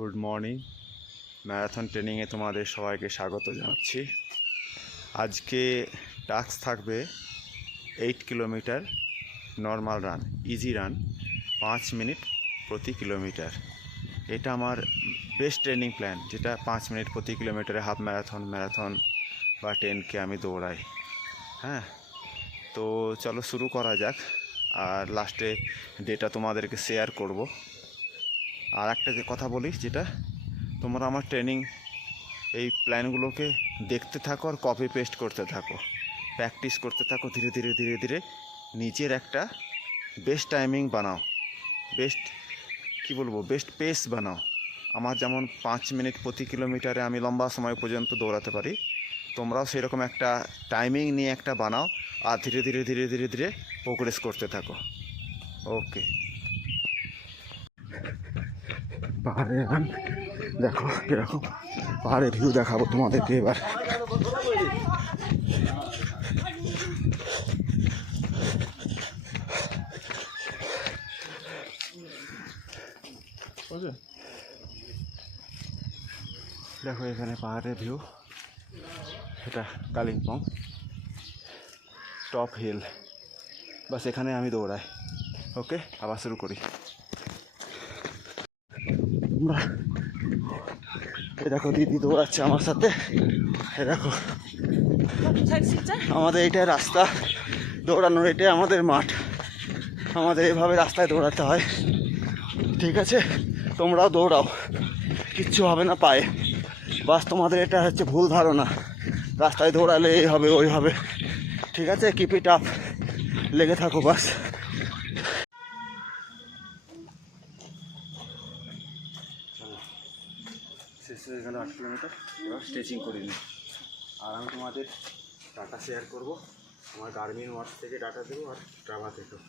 Good morning. Marathon ট্রেনিংয়ে তোমাদের সবাইকে স্বাগত জানাচ্ছি। আজকে টাস্ক থাকবে 8 kilometre normal run, easy run, 5 minute প্রতি কিলোমিটার। এটা আমার বেস্ট ট্রেনিং প্ল্যান, যেটা 5 মিনিট প্রতি কিলোমিটারে হাফ ম্যারাথন বা 10K আমি দৌড়াই। হ্যাঁ, তো চলো শুরু করা যাক। আর লাস্টে ডেটা তোমাদেরকে শেয়ার করব। আর একটা যে কথা বলি, যেটা তোমরা আমার ট্রেনিং এই প্ল্যানগুলোকে দেখতে থাকো আর কপি পেস্ট করতে থাকো, প্র্যাকটিস করতে থাকো। ধীরে ধীরে ধীরে ধীরে নিজের একটা বেস্ট টাইমিং বানাও, বেস্ট পেস বানাও। আমার যেমন 5 মিনিট প্রতি কিলোমিটারে আমি লম্বা সময় পর্যন্ত দৌড়াতে পারি, তোমরাও সেরকম একটা টাইমিং নিয়ে একটা বানাও। আর ধীরে ধীরে ধীরে ধীরে ধীরে প্রোগ্রেস করতে থাকো। ওকে। পাহাড়ে দেখো এরকম পাহাড়ের ভিউ দেখাবো তোমাদেরকে এবার। দেখো এখানে পাহাড়ের ভিউ, এটা কালিম্পং টপ হিল। বাস এখানে আমি দৌড়াই। ওকে, আবার শুরু করি। তোমরা এ দেখো, দিদি দৌড়াচ্ছে আমার সাথে। এ দেখো আমাদের এইটাই রাস্তা দৌড়ানোর, এটাই আমাদের মাঠ। আমাদের এভাবে রাস্তায় দৌড়াতে হয়, ঠিক আছে? তোমরাও দৌড়াও, কিচ্ছু হবে না পায়ে। বাস তোমাদের এটা হচ্ছে ভুল ধারণা, রাস্তায় দৌড়ালে এই হবে ওই হবে। ঠিক আছে, কিপ ইট আপ, লেগে থাকো বাস। শেষ হয়ে গেল 8 কিলোমিটার। এবার স্ট্রেচিং করে নিই। আর আমি তোমাদের ডাটা শেয়ার করব, আমার গার্মিন ওয়াচ থেকে ডাটা দেবো আর ট্রাভা থেকেও।